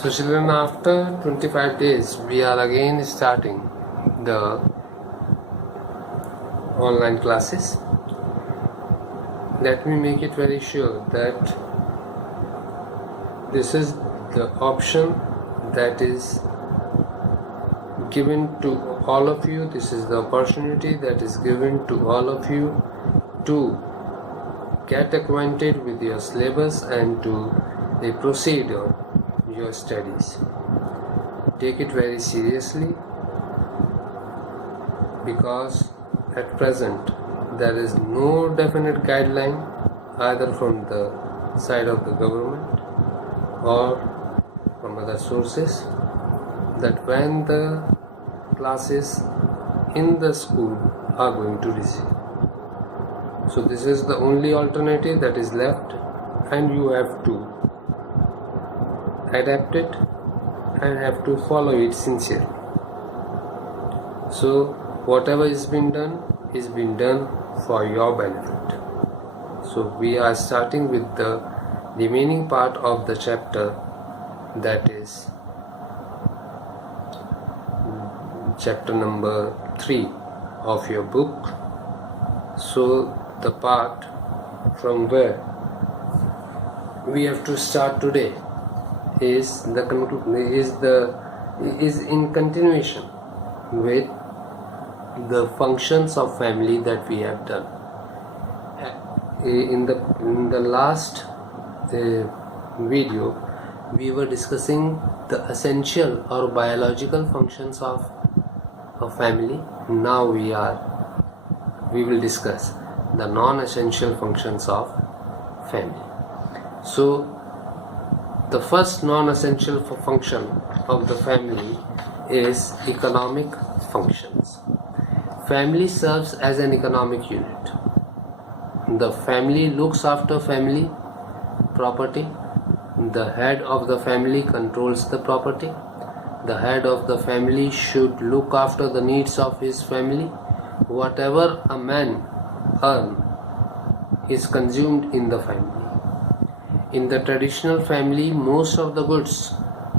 So children, after 25 days we are again starting the online classes. Let me make it very sure that this is the option that is given to all of you. This is the opportunity that is given to all of you to get acquainted with your syllabus and to proceed on your studies. Take it very seriously, because at present there is no definite guideline either from the side of the government or from other sources that when the classes in the school are going to resume. So this is the only alternative that is left, and you have to adapt it and have to follow it sincerely. So whatever is being done for your benefit. So we are starting with the remaining part of the chapter, that is chapter number 3 of your book. So the part from where we have to start today is in continuation with the functions of family that we have done. In the last video we were discussing the essential or biological functions of a family. Now we will discuss the non-essential functions of family. So the first non-essential function of the family is economic functions. Family serves as an economic unit. The family looks after family property. The head of the family controls the property. The head of the family should look after the needs of his family. Whatever a man earns is consumed in the family. In the traditional family, most of the goods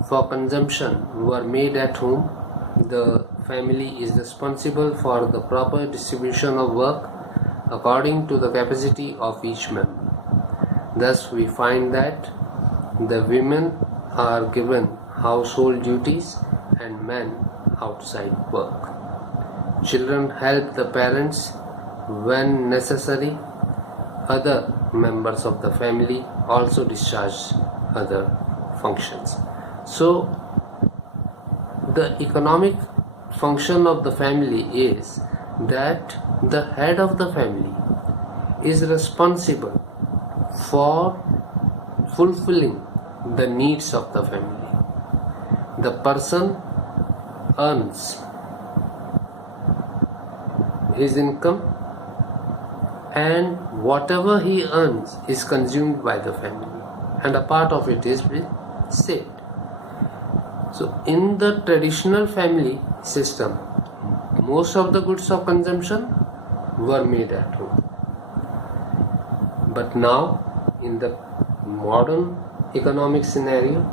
for consumption were made at home. The family is responsible for the proper distribution of work according to the capacity of each member. Thus, we find that the women are given household duties and men outside work. Children help the parents when necessary. Other members of the family also discharge other functions. So the economic function of the family is that the head of the family is responsible for fulfilling the needs of the family. The person earns his income, and whatever he earns is consumed by the family, and a part of it is saved. So in the traditional family system, most of the goods of consumption were made at home. But now, in the modern economic scenario,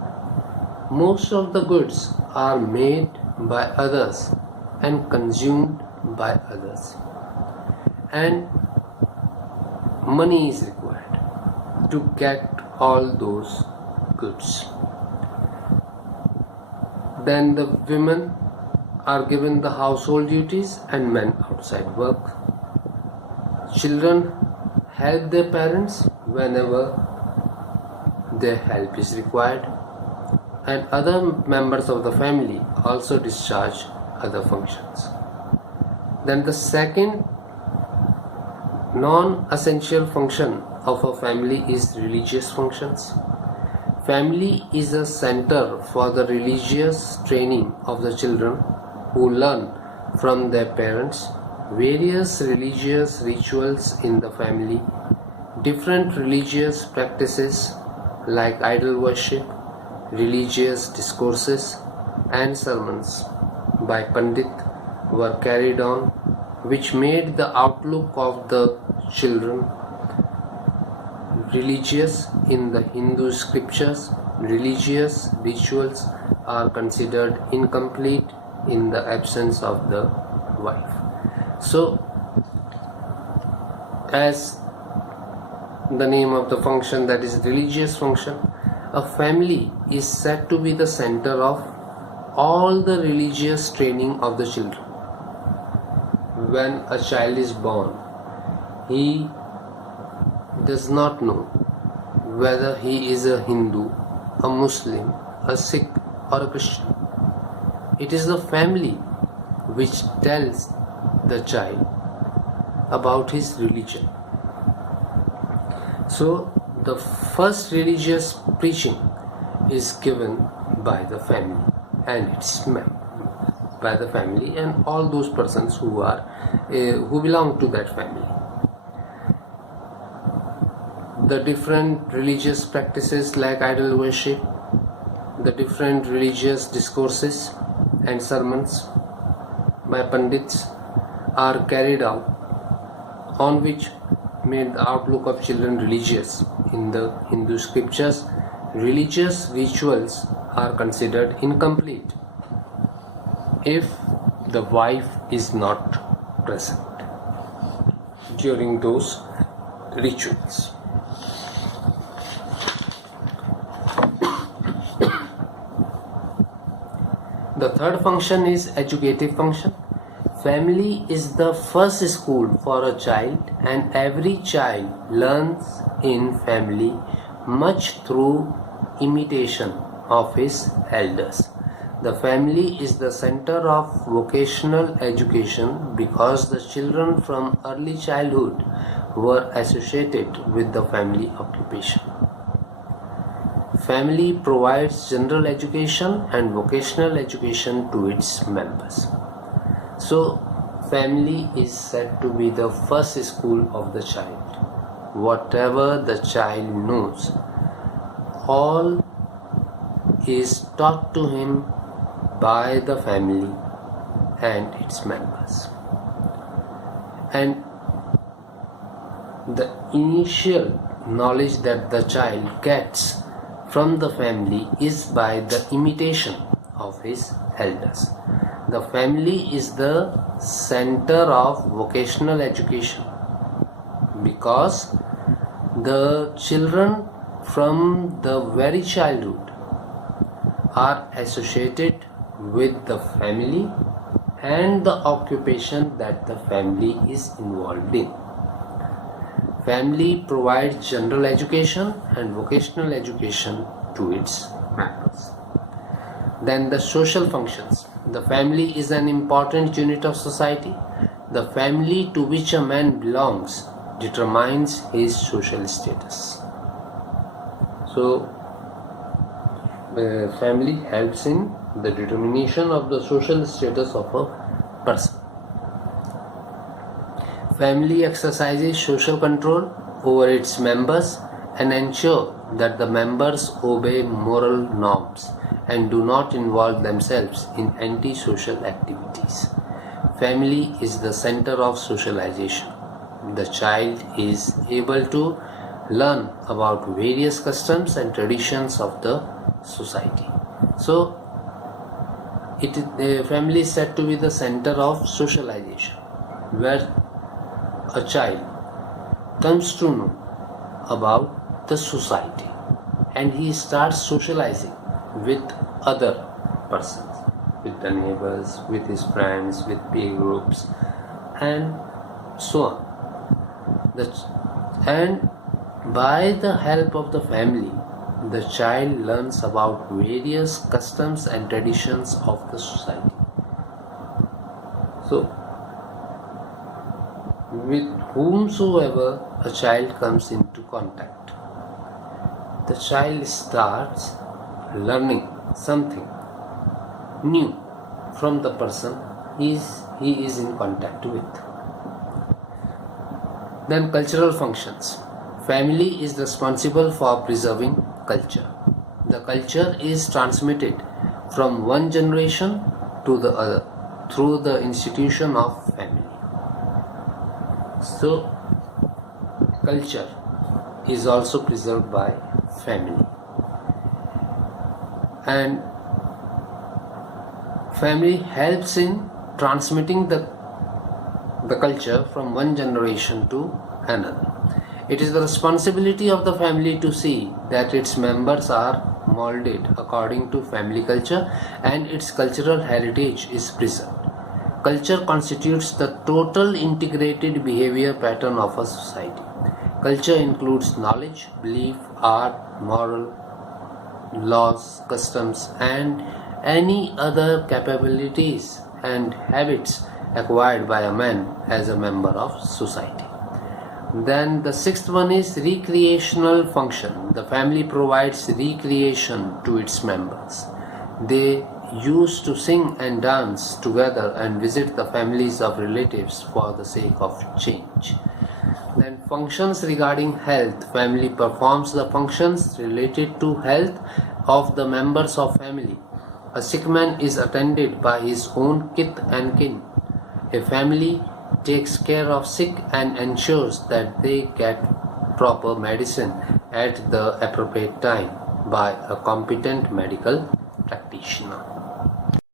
most of the goods are made by others and consumed by others, and money is required to get all those goods. Then the women are given the household duties and men outside work. Children help their parents whenever their help is required, and other members of the family also discharge other functions. Then the second non-essential function of a family is religious functions. Family is a center for the religious training of the children, who learn from their parents various religious rituals in the family, different religious practices like idol worship, religious discourses and sermons by Pandit were carried on, which made the outlook of the children religious in the Hindu scriptures religious rituals are considered incomplete in the absence of the wife. So, as the name of the function, that is religious function, a family is said to be the center of all the religious training of the children. When a child is born, he does not know whether he is a Hindu, a Muslim, a Sikh, or a Christian. It is the family which tells the child about his religion. So, the first religious preaching is given by the family, and it's by the family and all those persons who belong to that family. The different religious practices like idol worship, the different religious discourses and sermons by Pandits are carried out, on which made the outlook of children religious. In the Hindu scriptures, religious rituals are considered incomplete if the wife is not present during those rituals. The third function is educative function. Family is the first school for a child, and every child learns in family much through imitation of his elders. The family is the center of vocational education because the children from early childhood were associated with the family occupation. Family provides general education and vocational education to its members. So, family is said to be the first school of the child. Whatever the child knows, all is taught to him by the family and its members. And the initial knowledge that the child gets from the family is by the imitation of his elders. The family is the center of vocational education because the children from the very childhood are associated with the family and the occupation that the family is involved in. Family provides general education and vocational education to its members. Then the social functions. The family is an important unit of society. The family to which a man belongs determines his social status. So, the family helps in the determination of the social status of a person. Family exercises social control over its members and ensure that the members obey moral norms and do not involve themselves in anti-social activities. Family is the center of socialization. The child is able to learn about various customs and traditions of the society. So, the family is said to be the center of socialization, where a child comes to know about the society and he starts socializing with other persons, with the neighbors, with his friends, with peer groups, and so on. And by the help of the family, the child learns about various customs and traditions of the society. So, with whomsoever a child comes into contact, the child starts learning something new from the person he is in contact with. Then cultural functions. Family is responsible for preserving culture. The culture is transmitted from one generation to the other through the institution of family. So, culture is also preserved by family. and family helps in transmitting the culture from one generation to another. It is the responsibility of the family to see that its members are molded according to family culture and its cultural heritage is preserved. Culture constitutes the total integrated behavior pattern of a society. Culture includes knowledge, belief, art, moral, laws, customs, and any other capabilities and habits acquired by a man as a member of society. Then the sixth one is recreational function. The family provides recreation to its members. They used to sing and dance together and visit the families of relatives for the sake of change. Then functions regarding health. Family performs the functions related to health of the members of family. A sick man is attended by his own kith and kin. A family takes care of sick and ensures that they get proper medicine at the appropriate time by a competent medical practitioner.